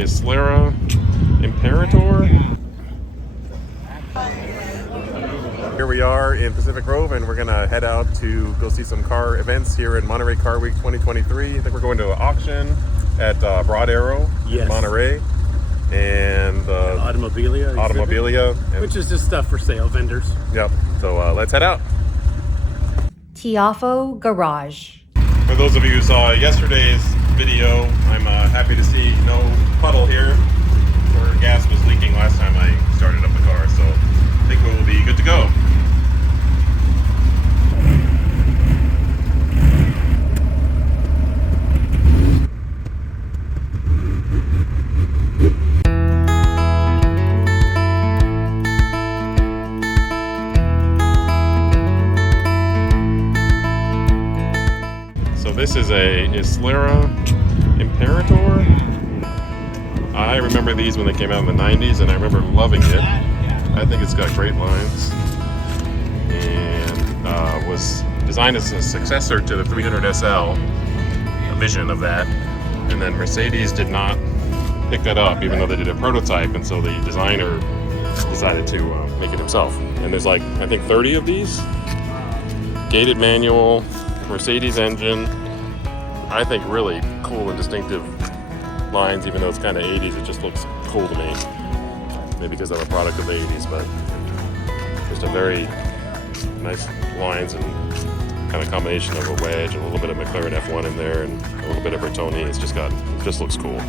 Isdera Imperator. Here we are in Pacific Grove, and we're gonna head out to go see some car events here in Monterey Car Week 2023. I think we're going to an auction at Broad Arrow in Monterey, and Automobilia, which is just stuff for sale, vendors. Yep. So let's head out. Tiafo Garage. For those of you who saw yesterday's video, I'm happy to see no puddle here where gas was leaking last time I started up the car, so I think we will be good to go. So this is a Isdera Imperator. I remember these when they came out in the 90s, and I remember loving it. I think it's got great lines, and was designed as a successor to the 300 SL, a vision of that. And then Mercedes did not pick that up, even though they did a prototype, and so the designer decided to make it himself. And there's like, I think 30 of these. Gated manual, Mercedes engine. I think really cool and distinctive lines, even though it's kind of 80s, it just looks cool to me. Maybe because I'm a product of the 80s, but just a very nice lines and kind of combination of a wedge, a little bit of McLaren F1 in there, and a little bit of Bertoni. It just looks cool.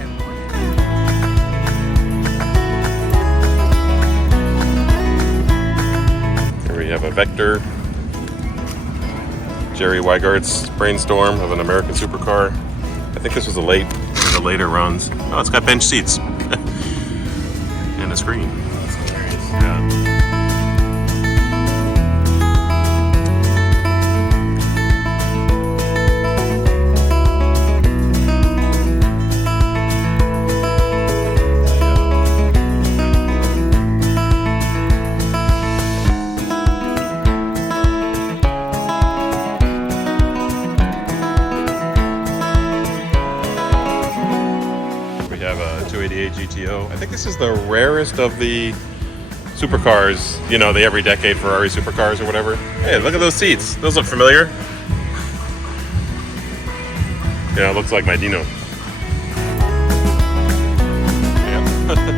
Here we have a Vector. Jerry Weigart's brainstorm of an American supercar. I think this was the later runs. Oh, it's got bench seats and a screen. Yeah. GTO. I think this is the rarest of the supercars, you know, the every decade Ferrari supercars or whatever. Hey, look at those seats. Those look familiar. Yeah, it looks like my Dino. Yeah.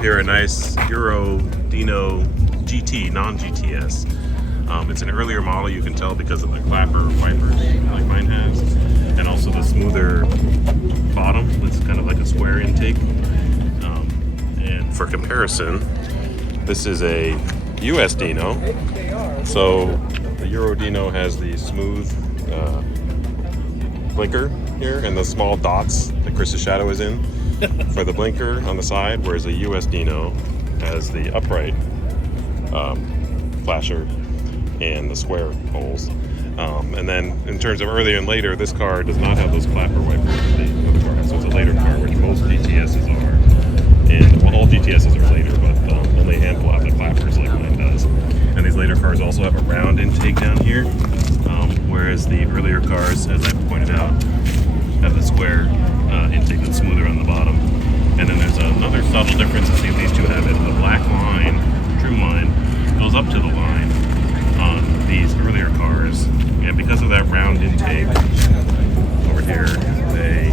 Here a nice Euro Dino GT, non-GTS. It's an earlier model, you can tell because of the clapper wipers like mine has, and also the smoother bottom. It's kind of like a square intake. And for comparison, this is a US Dino. So the Euro Dino has the smooth blinker here and the small dots that Chris's shadow is in for the blinker on the side, whereas the US Dino has the upright flasher and the square holes. And then in terms of earlier and later, this car does not have those clapper wipers that the other car has. So it's a later car, which most GTSs are. And well, all GTSs are later, but only a handful have the clappers like mine does. And these later cars also have a round intake down here, whereas the earlier cars, as I pointed out, have the square intake that's smoother on the bottom. And then there's another subtle difference. I see if these two have it. The black line, trim line, goes up to the line on these earlier cars. And because of that round intake over here, they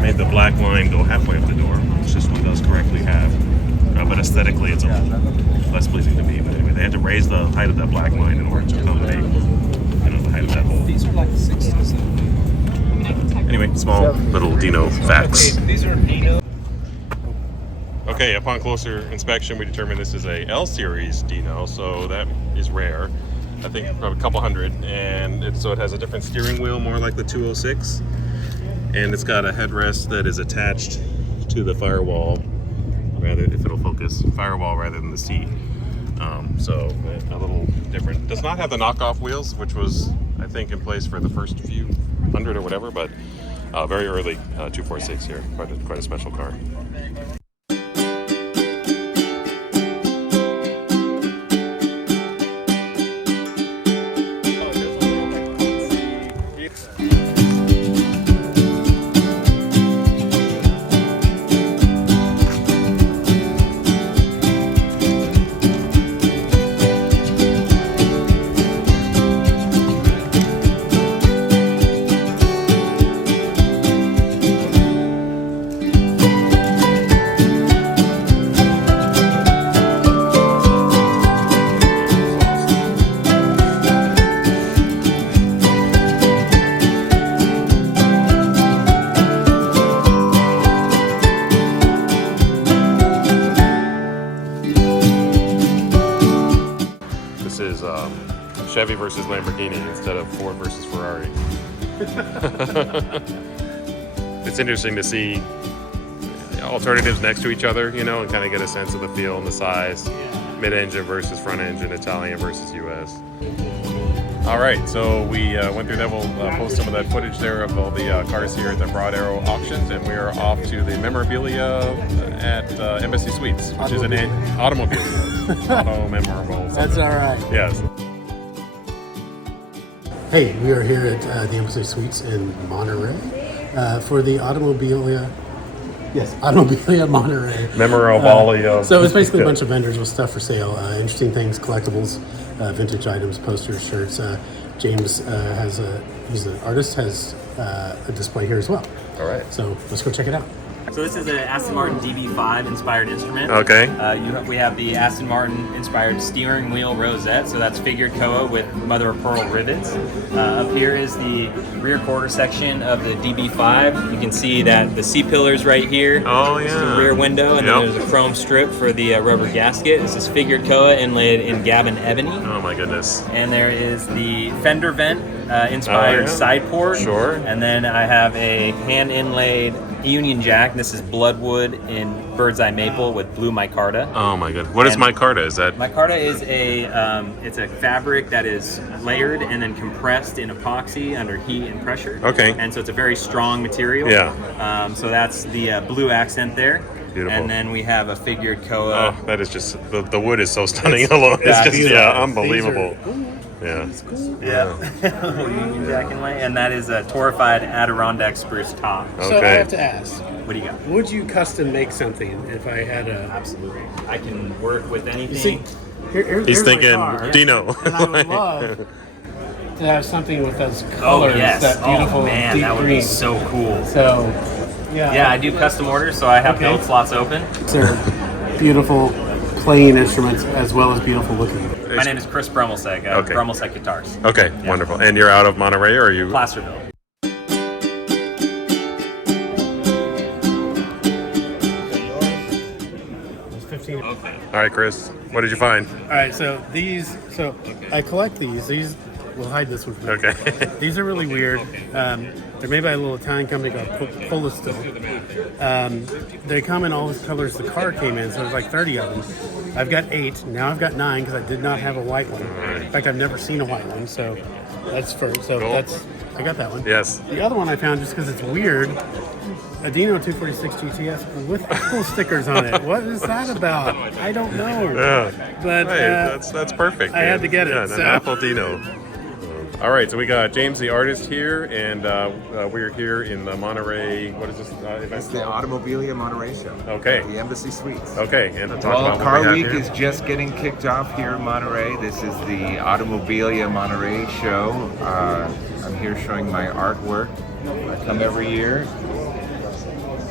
made the black line go halfway up the door, which this one does correctly have. But aesthetically, it's a little less pleasing to me. But anyway, they had to raise the height of that black line in order to accommodate, the height of that hole. These are like 60s. Anyway, small little Dino facts. Okay, these are Dino. Okay, upon closer inspection, we determined this is a L series Dino, so that is rare. I think probably a couple hundred, and so it has a different steering wheel, more like the 206, and it's got a headrest that is attached to the firewall, rather, if it'll focus, firewall rather than the seat. So a little different. Does not have the knockoff wheels, which was, I think, in place for the first few hundred or whatever, but very early 246 here. Quite a special car. Chevy versus Lamborghini instead of Ford versus Ferrari. It's interesting to see alternatives next to each other, and kind of get a sense of the feel and the size. Mid-engine versus front engine, Italian versus US. All right, so we went through that. We'll post some of that footage there of all the cars here at the Broad Arrow auctions, and we are off to the memorabilia at Embassy Suites, which is an Automobilia. Auto-memorable. That's all right. Yes. Hey, we are here at the Embassy Suites in Monterey for the Automobilia. Yes, Automobilia Monterey. Memorabilia. So it's basically a bunch of vendors with stuff for sale. Interesting things, collectibles, vintage items, posters, shirts. James he's an artist, has a display here as well. All right. So let's go check it out. So this is an Aston Martin DB5 inspired instrument. Okay. We have the Aston Martin inspired steering wheel rosette, so that's figured koa with mother of pearl rivets. Up here is the rear quarter section of the DB5. You can see that the C-pillars right here. Oh This is the yeah. rear window, and Yep. then there's a chrome strip for the rubber gasket. This is figured koa inlaid in Gabon ebony. Oh my goodness. And there is the fender vent inspired Oh, yeah. side port. Sure. And then I have a hand inlaid Union Jack. This is bloodwood in bird's eye maple with blue micarta. Oh my goodness. What is And- micarta? Is that? Micarta is it's a fabric that is layered and then compressed in epoxy under heat and pressure. Okay. And so it's a very strong material. Yeah. So that's the blue accent there. Beautiful. And then we have a figured koa. Oh, that is just the wood is so stunning alone. It's just beautiful. unbelievable. Yeah. Yeah. Union Jack inlay, and that is a torrefied Adirondack spruce top. So I Okay. have to ask, What do you got? would you custom make something if I had a... Absolutely. I can work with You anything. see, here's He's my thinking car, Dino. and I would love to have something with those Oh colors, yes! that beautiful Oh man, deep that would green. be so cool. So, yeah. Yeah, I do custom orders, so I have Okay. build slots open. They're beautiful playing instruments as well as beautiful looking. My name is Chris Broemmelsiek. Okay. Broemmelsiek Guitars. Okay, wonderful. And you're out of Monterey, or are you? Placerville. It's 15. Okay. All right, Chris. What did you find? All right, so these, I collect these. These, we'll hide this one. For Okay. These are really weird. They're made by a little Italian company called Polisto. They come in all the colors the car came in, so there's like 30 of them. I've got 8. Now I've got 9 because I did not have a white one. In fact, I've never seen a white one, so that's Cool. I got that one. Yes. The other one I found just because it's weird. A Dino 246 GTS with Apple stickers on it. What is that about? I don't know. Yeah. But Hey, that's perfect. I had to get it, Yeah, so. an Apple Dino. All right, so we got James the artist here, and we're here in the Monterey. What is this event? It's the Automobilia Monterey show. Okay. The Embassy Suites. Okay, and talk Well, about what Car we have Week here. is just getting kicked off here in Monterey. This is the Automobilia Monterey show. I'm here showing my artwork. I come every year.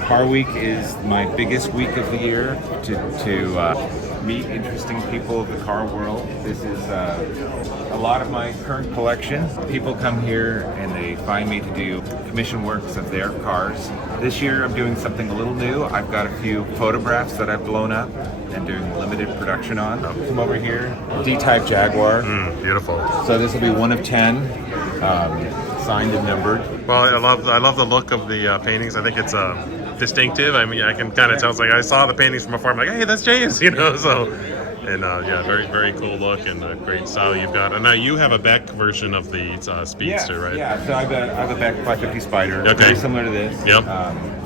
Car Week is my biggest week of the year to meet interesting people of the car world. This is a lot of my current collection. People come here and they find me to do commission works of their cars. This year I'm doing something a little new. I've got a few photographs that I've blown up and doing limited production on. Come over here, D-Type Jaguar. Beautiful. So this will be 1 of 10, signed and numbered. Well, I love the look of the paintings. I think it's distinctive. I mean, I can kind of tell. It's like I saw the paintings from afar. I'm like, hey, that's James, you know. So, and yeah, very very cool look and great style you've got. And now you have a Beck version of the Speedster, right? Yeah, so I have a Beck 550 Spider, Okay. very similar to this. Yep.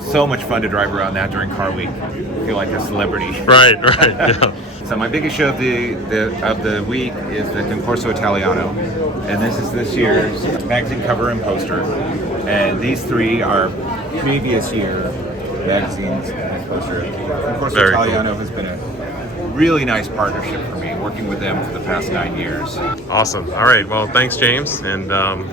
So much fun to drive around that during Car Week. I feel like a celebrity. Right. Yeah. So my biggest show of the week is the Concorso Italiano, and this is this year's magazine cover and poster. And these 3 are previous year magazines and poster. Concorso Very Italiano cool. has been a really nice partnership for me, working with them for the past 9 years. Awesome. All right. Well, thanks, James, and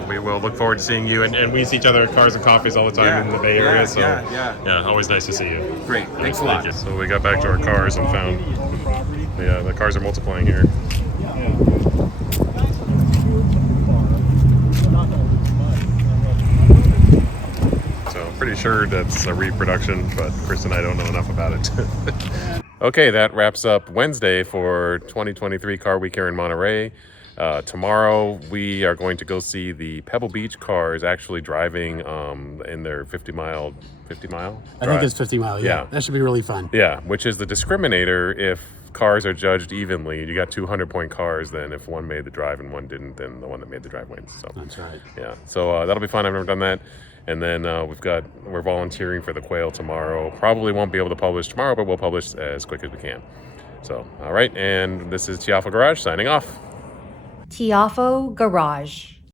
we will look forward to seeing you. And we see each other at Cars and Coffees all the time in the Bay Area. So yeah, always nice to see you. Great. Thanks a lot. Thank you. So we got back to our cars and found the cars are multiplying here. So I'm pretty sure that's a reproduction, but Chris and I don't know enough about it. Okay, that wraps up Wednesday for 2023 Car Week here in Monterey. Tomorrow we are going to go see the Pebble Beach cars actually driving in their 50 mile I think drive. it's 50 mile. Yeah. That should be really fun. Yeah, which is the discriminator if cars are judged evenly. You got 200-point cars, then if one made the drive and one didn't, then the one that made the drive wins. So That's right. yeah, so that'll be fun. I've never done that. And then we're volunteering for the Quail tomorrow. Probably won't be able to publish tomorrow, but we'll publish as quick as we can. So, all right, and this is Tiafo Garage signing off. Tiafo Garage.